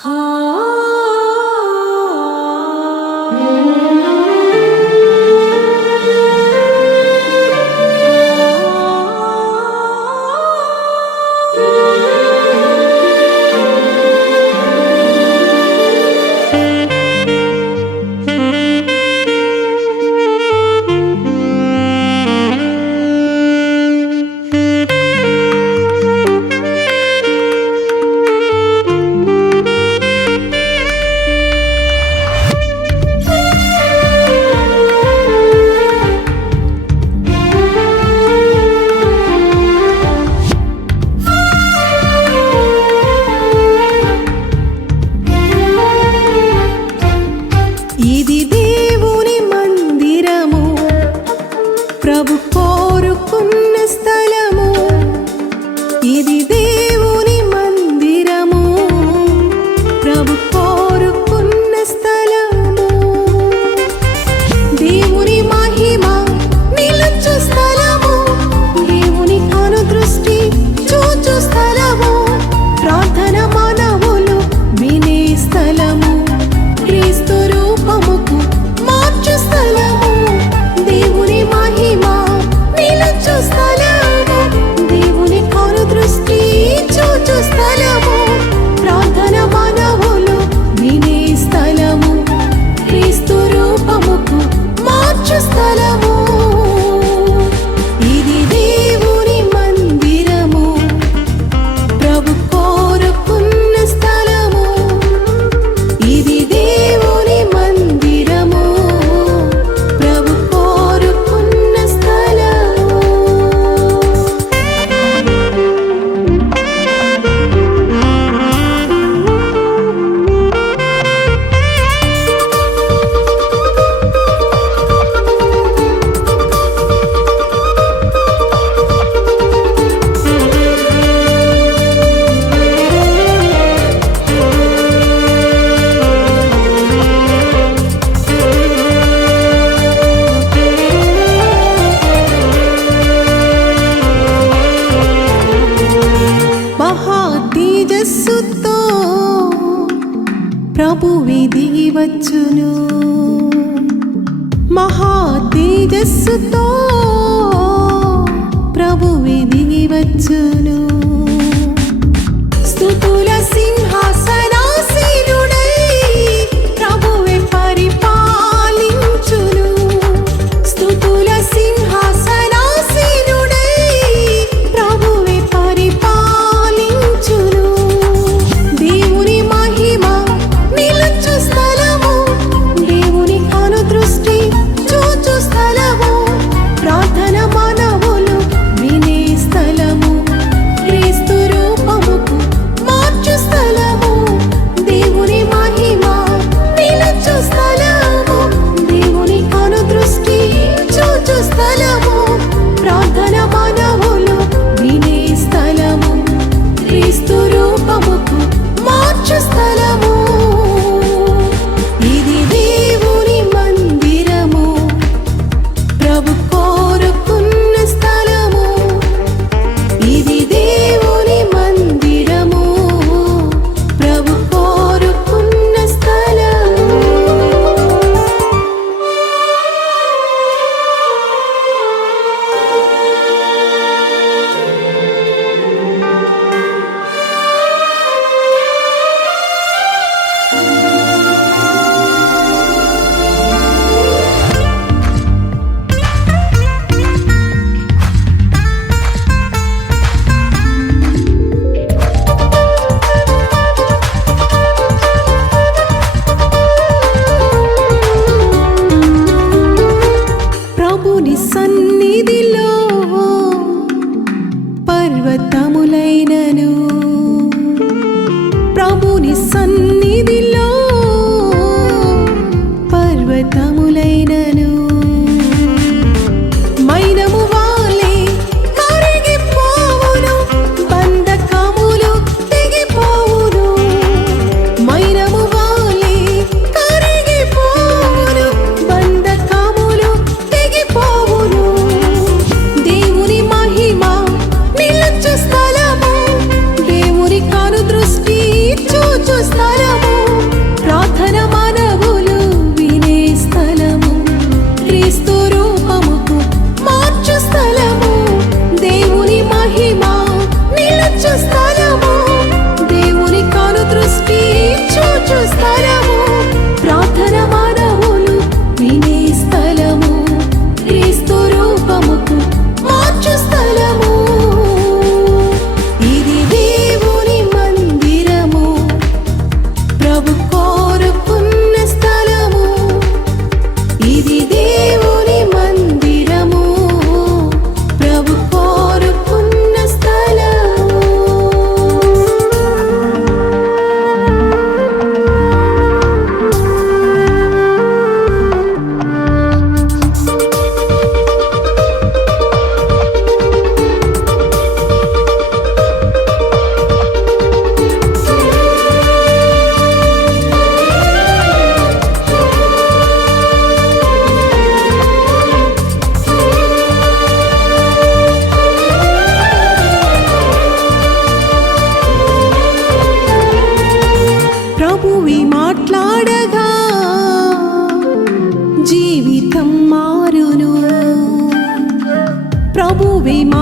Ha. ప్రభువి దిగి వచ్చును. మహా తేజస్సుతో ప్రభువి దిగి వచ్చును. be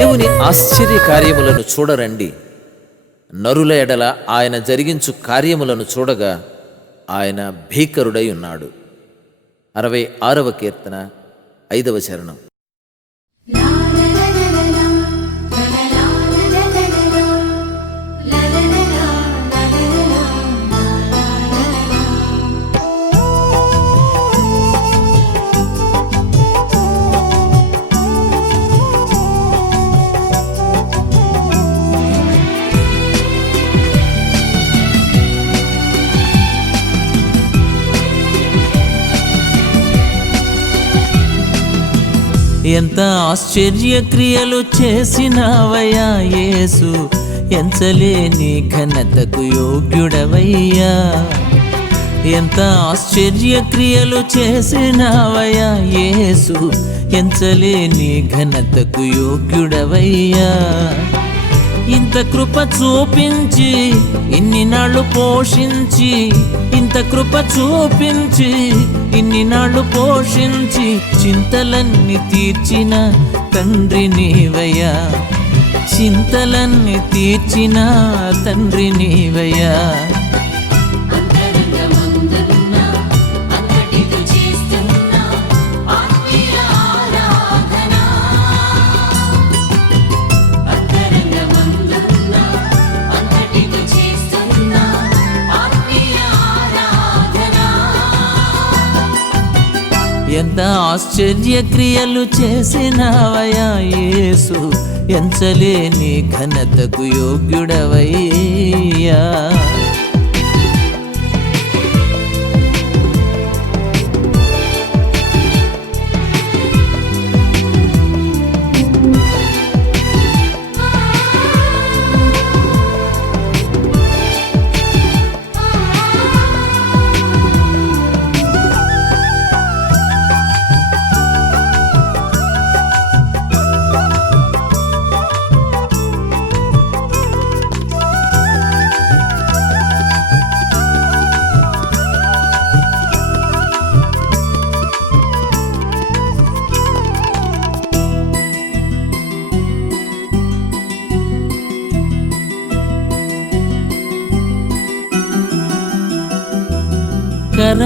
దేవుని ఆశ్చర్య కార్యములను చూడరండి. నరుల ఎడల ఆయన జరిగించు కార్యములను చూడగా ఆయన భీకరుడై ఉన్నాడు. అరవై ఆరవ కీర్తన ఐదవ చరణం. ఎంత ఆశ్చర్య క్రియలు చేసినావయ్యా యేసు? ఎంచలేని ఘనతకు యోగ్యుడవయ్యా. ఎంత ఆశ్చర్య క్రియలు చేసినావయ్యా యేసు? ఎంచలేని ఘనతకు యోగ్యుడవయ్యా. ఇంత కృప చూపించి ఇన్ని నాళ్ళు పోషించి ఇంత కృప చూపించి ఇన్ని నాళ్ళు పోషించి చింతలన్నీ తీర్చిన తండ్రి నీవయ్యా. చింతలన్నీ తీర్చిన తండ్రి నీవయ్యా. ఎంత ఆశ్చర్య క్రియలు చేసినావయ్యా యేసు? ఎంచలేని ఘనతకు యోగ్యుడవయ్యా.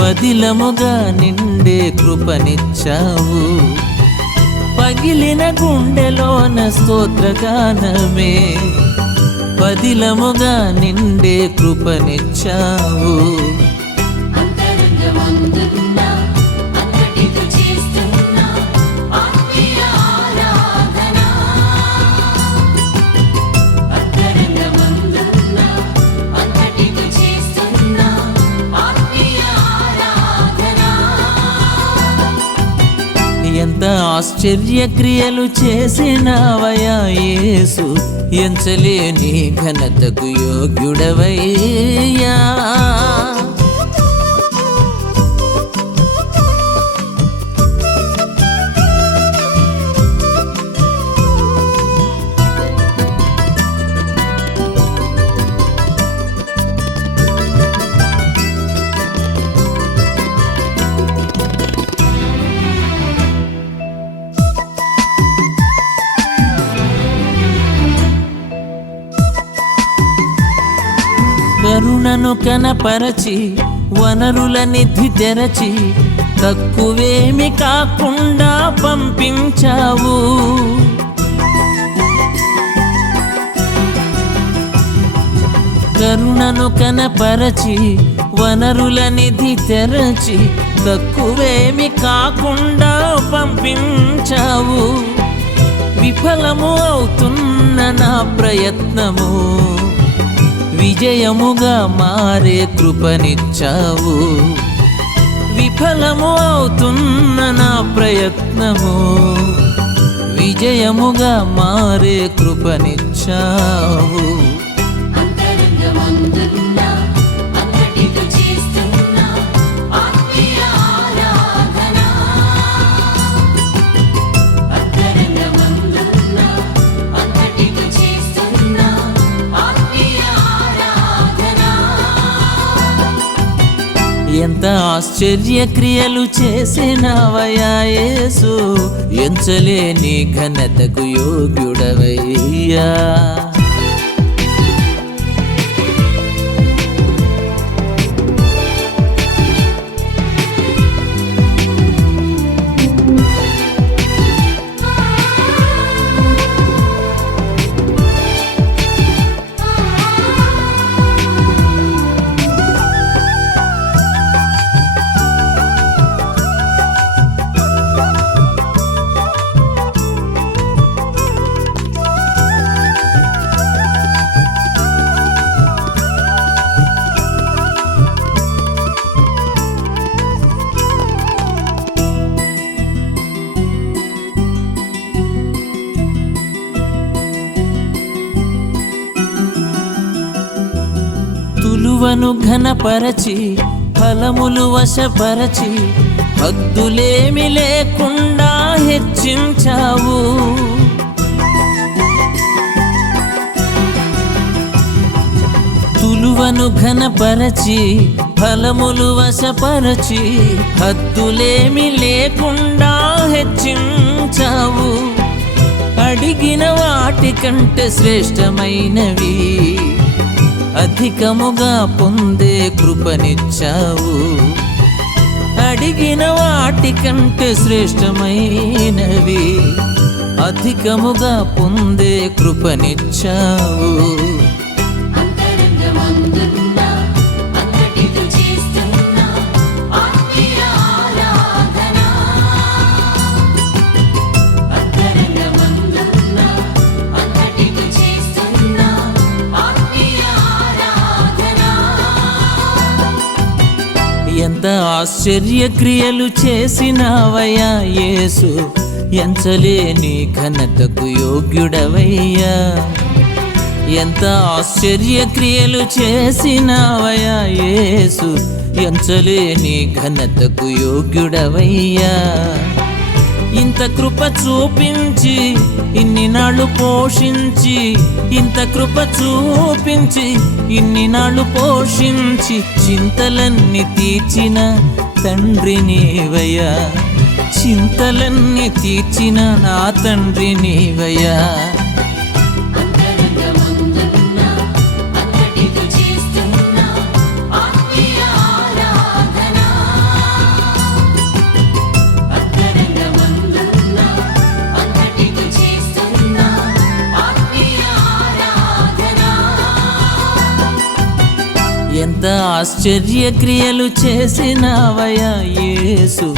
పదిలముగా నిండే కృపనిచ్చావు. పగిలిన గుండెలోన స్తోత్రగానమే. పదిలముగా నిండే కృపనిచ్చావు. ఆశ్చర్యక్రియలు ఆశ్చర్య క్రియలు యేసు. ఎంచలేని ఘనతకు యోగ్యుడవయ్యా. కరుణను కనపరచి వనరుల నిధి తెరచి తక్కువేమి కాకుండా పంపించావు. కరుణను కనపరచి వనరుల నిధి తెరచి తక్కువేమి కాకుండా పంపించావు. విఫలము అవుతున్న నా ప్రయత్నము. విజయముగా మారే కృపనిచ్చావు. విఫలము అవుతున్న నా ప్రయత్నము. విజయముగా మారే కృపనిచ్చావు. ఎంత ఆశ్చర్య క్రియలు చేసినవయా యేసు? ఎంచలేని ఘనతకు యోగ్యుడవయ్యా. ఘనపరచి ఫలములు వశపరచి హద్దులేమి లేకుండా హెచ్చించావు. తులువను ఘనపరచి ఫలములు వశపరచి హద్దులేమి లేకుండా హెచ్చించావు. అడిగిన వాటి కంటే శ్రేష్టమైనవి అధికముగా పొందే కృపనిచ్చావు. అడిగిన వాటికంటే శ్రేష్టమైనవి అధికముగా పొందే కృపనిచ్చావు. ఎంత ఆశ్చర్యక్రియలు చేసినావయ్యా యేసు. ఎంచలేని ఘనతకు యోగ్యుడవయ్యా. ఎంత ఆశ్చర్యక్రియలు చేసినావయ్యా యేసు. ఎంచలేని ఘనతకు యోగ్యుడవయ్యా. ఇంత కృప చూపించి ఇన్ని నాళ్ళు పోషించి ఇంత కృప చూపించి ఇన్ని నాళ్ళు పోషించి చింతలన్నీ తీర్చిన తండ్రి నీవయ్యా. చింతలన్నీ తీర్చిన నా తండ్రి నీవయ్యా. ఎంత ఆశ్చర్యక్రియలు చేసినావయ్యా యేసు.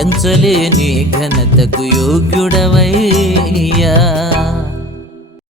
ఎంచలేని ఘనతకు యోగ్యుడవయ్యా.